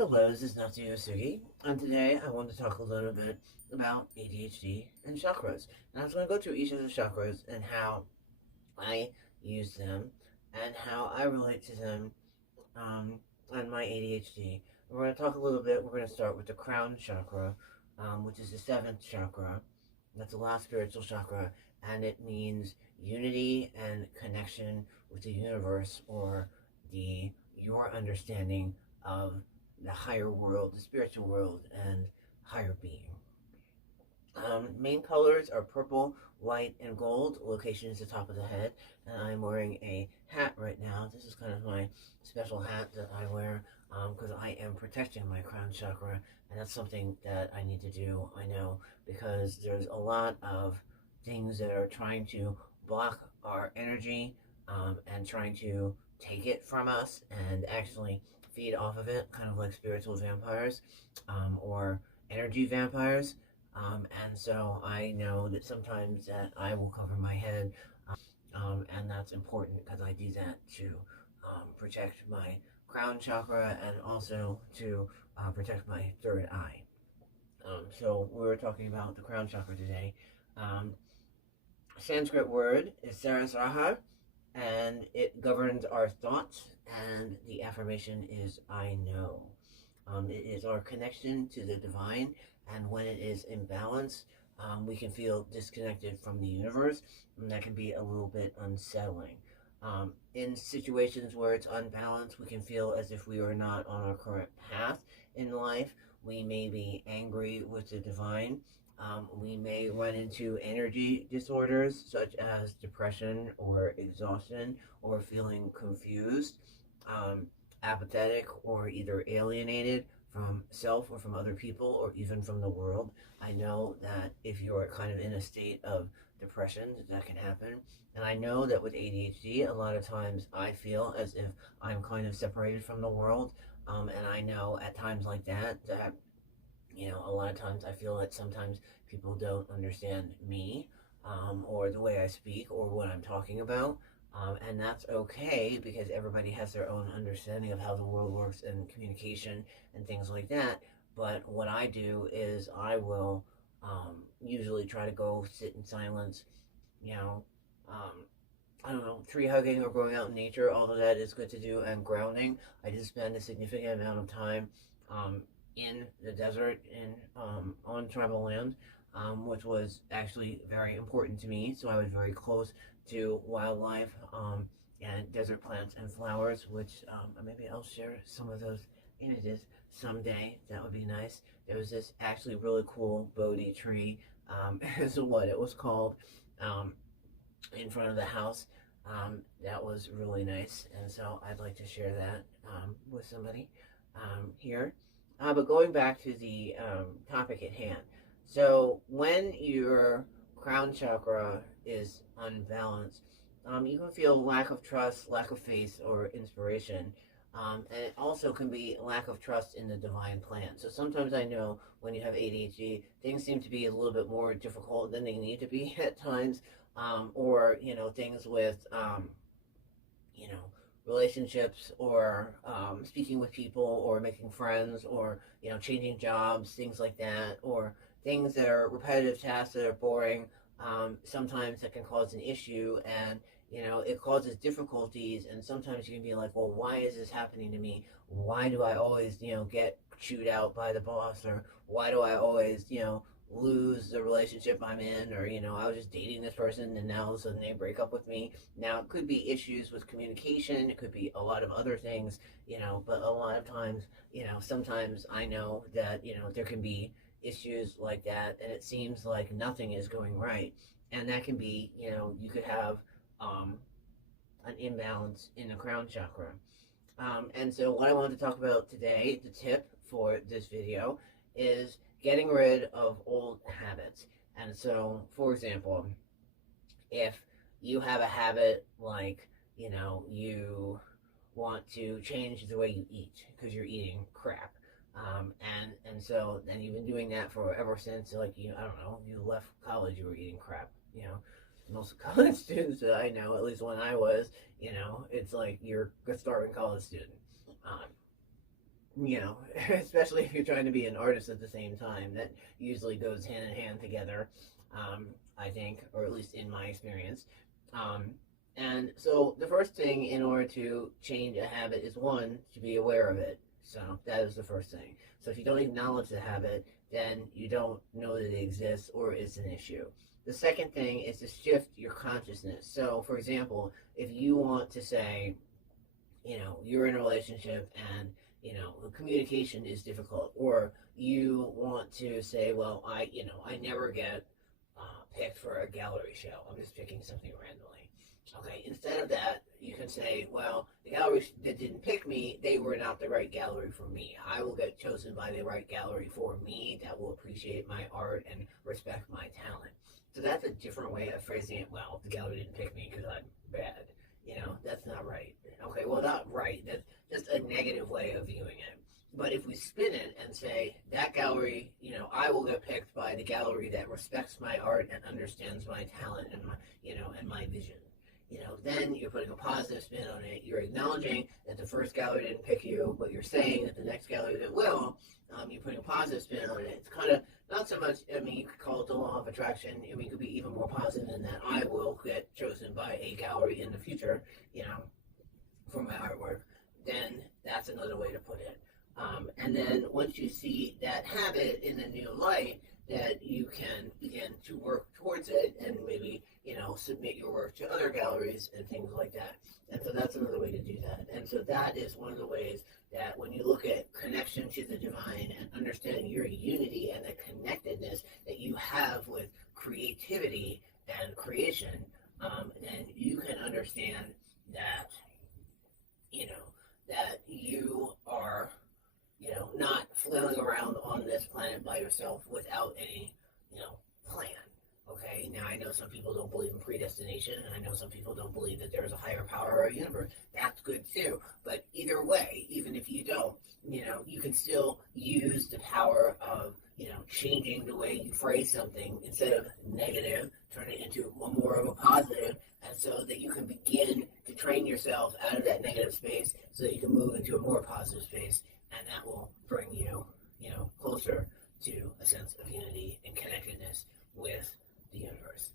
Hello, this is Natsuya, and today I want to talk a little bit about ADHD and chakras. And I was going to go through each of the chakras and how I use them and how I relate to them and my ADHD. We're going to talk a little bit. We're going to start with the crown chakra, which is the seventh chakra. That's the last spiritual chakra, and it means unity and connection with the universe or the your understanding of the higher world, the spiritual world, and higher being. Main colors are purple, white, and gold. Location is the top of the head, and I'm wearing a hat right now. This is kind of my special hat that I wear because I am protecting my crown chakra, and that's something that I need to do. I know because there's a lot of things that are trying to block our energy and trying to take it from us and actually feed off of it, kind of like spiritual vampires or energy vampires. And so I know that sometimes that I will cover my head, and that's important because I do that to protect my crown chakra and also to protect my third eye. So we're talking about the crown chakra today. Um, Sanskrit word is Sarasraha, and it governs our thoughts, and the affirmation is I know. It is our connection to the divine, and when it is imbalanced, we can feel disconnected from the universe, and that can be a little bit unsettling. In situations where it's unbalanced, we can feel as if we are not on our current path in life. We may be angry with the divine. We may run into energy disorders such as depression or exhaustion or feeling confused. Um, Apathetic or either alienated from self or from other people or even from the world. I know that if you're kind of in a state of depression, that can happen. And I know that with ADHD, a lot of times I feel as if I'm kind of separated from the world. And I know at times like that a lot of times I feel that sometimes people don't understand me or the way I speak or what I'm talking about. And that's okay because everybody has their own understanding of how the world works and communication and things like that. But what I do is I will usually try to go sit in silence, you know, um, I don't know, tree hugging or going out in nature, all of that is good to do, and grounding. I did spend a significant amount of time um, in the desert in on tribal land, which was actually very important to me. So I was very close to wildlife and desert plants and flowers, which maybe I'll share some of those images someday. That would be nice. There was this actually really cool Bodhi tree, is what it was called. Um, in front of the house. That was really nice, and so I'd like to share that with somebody here. But going back to the topic at hand, so when your crown chakra is unbalanced, you can feel lack of trust, lack of faith, or inspiration. And it also can be lack of trust in the divine plan. So sometimes I know when you have ADHD, things seem to be a little bit more difficult than they need to be at times, or things with you know relationships or speaking with people or making friends or changing jobs, things like that, or things that are repetitive tasks that are boring. Sometimes that can cause an issue, and it causes difficulties, and sometimes you can be like, well, why is this happening to me? Why do I always get chewed out by the boss? Or why do I always lose the relationship I'm in? Or I was just dating this person and now all of a sudden they break up with me. Now it could be issues with communication, it could be a lot of other things, but a lot of times, sometimes I know that there can be issues like that, and it seems like nothing is going right, and that can be you could have um, an imbalance in the crown chakra. And so what I wanted to talk about today, the tip for this video, is getting rid of old habits. And so, for example, if you have a habit like, you want to change the way you eat because you're eating crap. And so then you've been doing that for ever since, like, I don't know, you left college, you were eating crap, most college students that I know, at least when I was, it's like you're a starving college student. Um, Especially if you're trying to be an artist at the same time, that usually goes hand in hand together, I think, or at least in my experience. Um, and so the first thing in order to change a habit is one, to be aware of it. So that is the first thing. So if you don't acknowledge the habit, then you don't know that it exists or it's an issue. The second thing is to shift your consciousness. So, for example, if you want to say, you're in a relationship and, the communication is difficult, or you want to say, well, I never get picked for a gallery show. I'm just picking something randomly. Okay, instead of that, you can say, well, the gallery that didn't pick me, they were not the right gallery for me. I will get chosen by the right gallery for me that will appreciate my art and respect my talent. So that's a different way of phrasing it. Well, the gallery didn't pick me because I'm bad. That's not right. Okay, well, not right. That's just a negative way of viewing it. But if we spin it and say, that gallery, I will get picked by the gallery that respects my art and understands my talent and my vision. Then you're putting a positive spin on it. You're acknowledging that the first gallery didn't pick you, but you're saying that the next gallery that will, you're putting a positive spin on it. It's kind of not so much, you could call it the law of attraction. It could be even more positive than that. I will get chosen by a gallery in the future, for my artwork. Then that's another way to put it. And then once you see that habit in a new light, that you can begin to work towards it and maybe, submit your work to other galleries and things like that. And so that's another way to do that. And so that is one of the ways that when you look at connection to the divine and understanding your unity and the connectedness that you have with creativity and creation, then you can understand that, that you are not flailing around on this planet by yourself without any, plan. Okay, now I know some people don't believe in predestination, and I know some people don't believe that there's a higher power or a universe. That's good too. But either way, even if you don't, you can still use the power of, changing the way you phrase something instead of negative, turn it into more of a positive, and so that you can begin to train yourself out of that negative space so that you can move into a more positive space, and that will bring you, closer to a sense of unity and connectedness with the universe.